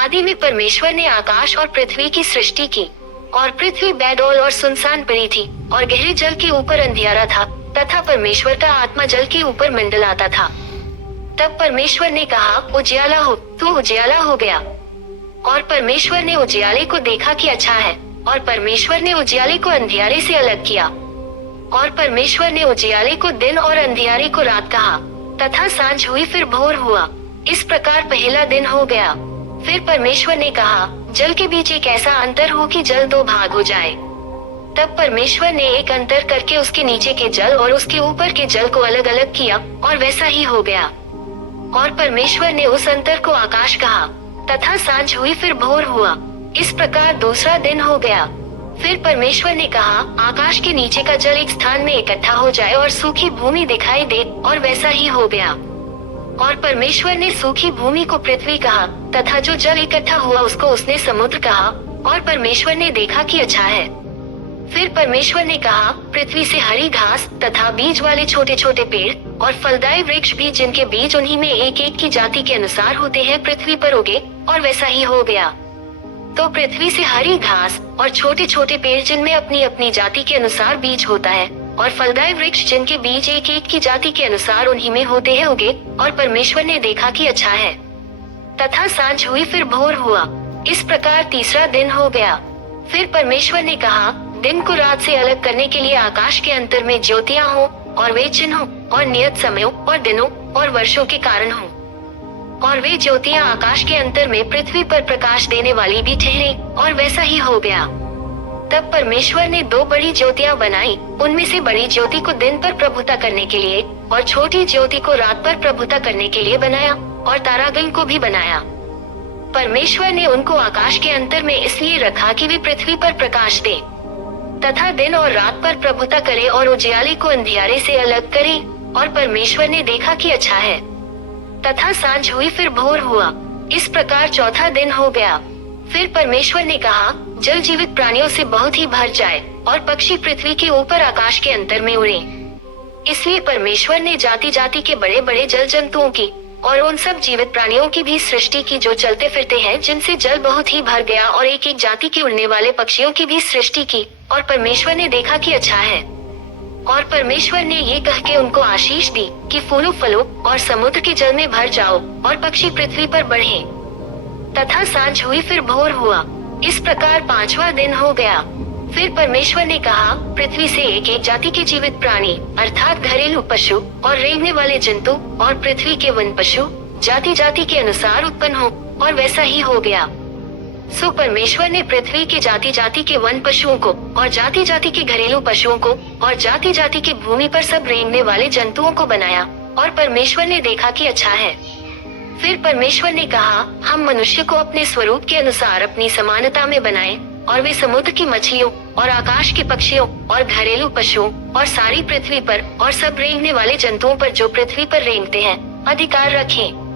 आदि में परमेश्वर ने आकाश और पृथ्वी की सृष्टि की, और पृथ्वी बेडौल और सुनसान पड़ी थी, और गहरे जल के ऊपर अंधियारा था, तथा परमेश्वर का आत्मा जल के ऊपर मंडलाता था। तब परमेश्वर ने कहा, उजियाला हो, तो उजियाला हो गया। और परमेश्वर ने उजियाले को देखा कि अच्छा है, और परमेश्वर ने उजियाले को अंधियारे से अलग किया। और परमेश्वर ने उजियाले को दिन और अंधियारे को रात कहा, तथा सांझ हुई फिर भोर हुआ। इस प्रकार पहला दिन हो गया। फिर परमेश्वर ने कहा, जल के बीच एक ऐसा अंतर हो कि जल दो भाग हो जाए। तब परमेश्वर ने एक अंतर करके उसके नीचे के जल और उसके ऊपर के जल को अलग अलग किया, और वैसा ही हो गया। और परमेश्वर ने उस अंतर को आकाश कहा, तथा सांझ हुई फिर भोर हुआ। इस प्रकार दूसरा दिन हो गया। फिर परमेश्वर ने कहा, आकाश के नीचे का जल एक स्थान में इकट्ठा हो जाए और सूखी भूमि दिखाई दे, और वैसा ही हो गया। और परमेश्वर ने सूखी भूमि को पृथ्वी कहा, तथा जो जल इकट्ठा हुआ उसको उसने समुद्र कहा। और परमेश्वर ने देखा कि अच्छा है। फिर परमेश्वर ने कहा, पृथ्वी से हरी घास तथा बीज वाले छोटे छोटे पेड़ और फलदायी वृक्ष भी, जिनके बीज उन्हीं में एक एक की जाति के अनुसार होते हैं, पृथ्वी पर उगे, और वैसा ही हो गया। तो पृथ्वी से हरी घास और छोटे छोटे पेड़, जिनमें अपनी अपनी जाति के अनुसार बीज होता है, और फलदायी वृक्ष, जिनके बीज एक एक की जाति के अनुसार उन्हीं में होते हैं, उगे। और परमेश्वर ने देखा कि अच्छा है। तथा सांझ हुई फिर भोर हुआ। इस प्रकार तीसरा दिन हो गया। फिर परमेश्वर ने कहा, दिन को रात से अलग करने के लिए आकाश के अंतर में ज्योतियां हो, और वे चिन्हों और नियत समयों और दिनों और वर्षों के कारण हो। और वे ज्योतियां आकाश के अंतर में पृथ्वी पर प्रकाश देने वाली भी ठहरे, और वैसा ही हो गया। तब परमेश्वर ने दो बड़ी ज्योतियां बनाई। उनमें से बड़ी ज्योति को दिन पर प्रभुता करने के लिए, और छोटी ज्योति को रात पर प्रभुता करने के लिए बनाया, और तारागण को भी बनाया। परमेश्वर ने उनको आकाश के अंतर में इसलिए रखा कि वे पृथ्वी पर प्रकाश दें, तथा दिन और रात पर प्रभुता करे, और उजियाले को अंधियारे से अलग करे। और परमेश्वर ने देखा कि अच्छा है। तथा सांझ हुई फिर भोर हुआ। इस प्रकार चौथा दिन हो गया। फिर परमेश्वर ने कहा, जल जीवित प्राणियों से बहुत ही भर जाए, और पक्षी पृथ्वी के ऊपर आकाश के अंतर में उड़े। इसलिए परमेश्वर ने जाति जाति के बड़े बड़े जल जंतुओं की और उन सब जीवित प्राणियों की भी सृष्टि की, जो चलते फिरते हैं, जिनसे जल बहुत ही भर गया, और एक एक जाति के उड़ने वाले पक्षियों की भी सृष्टि की। और परमेश्वर ने देखा कि अच्छा है। और परमेश्वर ने ये कह के उनको आशीष दी कि फूलो फलो और समुद्र के जल में भर जाओ, और पक्षी पृथ्वी पर बढ़े। तथा सांझ हुई फिर भोर हुआ। इस प्रकार पांचवा दिन हो गया। फिर परमेश्वर ने कहा, पृथ्वी से एक एक जाति के जीवित प्राणी, अर्थात घरेलू पशु और रेंगने वाले जंतु, और पृथ्वी के वन पशु जाति जाति के अनुसार उत्पन्न हो, और वैसा ही हो गया। सो परमेश्वर ने पृथ्वी के जाति जाति के वन पशुओं को, और जाति जाति के घरेलू पशुओं को, और जाति जाति के भूमि पर सब रेंगने वाले जंतुओं को बनाया। और परमेश्वर ने देखा कि अच्छा है। फिर परमेश्वर ने कहा, हम मनुष्य को अपने स्वरूप के अनुसार अपनी समानता में बनाएं, और वे समुद्र की मछलियों और आकाश के पक्षियों और घरेलू पशुओं और सारी पृथ्वी पर और सब रेंगने वाले जंतुओं पर, जो पृथ्वी पर रेंगते हैं, अधिकार रखें।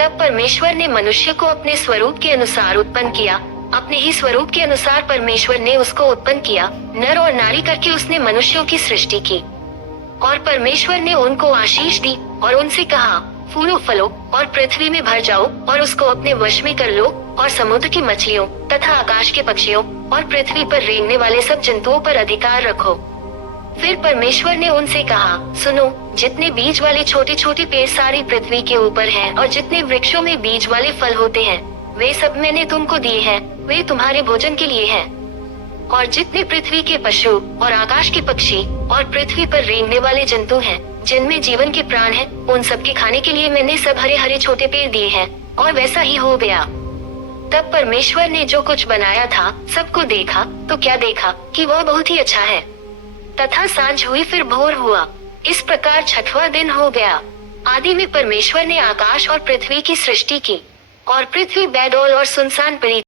तब परमेश्वर ने मनुष्य को अपने स्वरूप के अनुसार उत्पन्न किया। अपने ही स्वरूप के अनुसार परमेश्वर ने उसको उत्पन्न किया, नर और नारी करके उसने मनुष्यों की सृष्टि की। और परमेश्वर ने उनको आशीष दी, और उनसे कहा, फूलो फलो और पृथ्वी में भर जाओ, और उसको अपने वश में कर लो, और समुद्र की मछलियों तथा आकाश के पक्षियों और पृथ्वी पर रेंगने वाले सब जंतुओं पर अधिकार रखो। फिर परमेश्वर ने उनसे कहा, सुनो, जितने बीज वाले छोटे छोटे पेड़ सारी पृथ्वी के ऊपर हैं, और जितने वृक्षों में बीज वाले फल होते हैं, वे सब मैंने तुमको दिए हैं, वे तुम्हारे भोजन के लिए हैं। और जितने पृथ्वी के पशु और आकाश के पक्षी और पृथ्वी पर रेंगने वाले जंतु हैं, जिनमें जीवन के प्राण हैं, उन सब के खाने के लिए मैंने सब हरे हरे छोटे पेड़ दिए हैं। और वैसा ही हो गया। तब परमेश्वर ने जो कुछ बनाया था सबको देखा, तो क्या देखा कि वह बहुत ही अच्छा है। तथा सांझ हुई फिर भोर हुआ। इस प्रकार छठवां दिन हो गया। आदि में परमेश्वर ने आकाश और पृथ्वी की सृष्टि की, और पृथ्वी बेडौल और सुनसान पड़ी।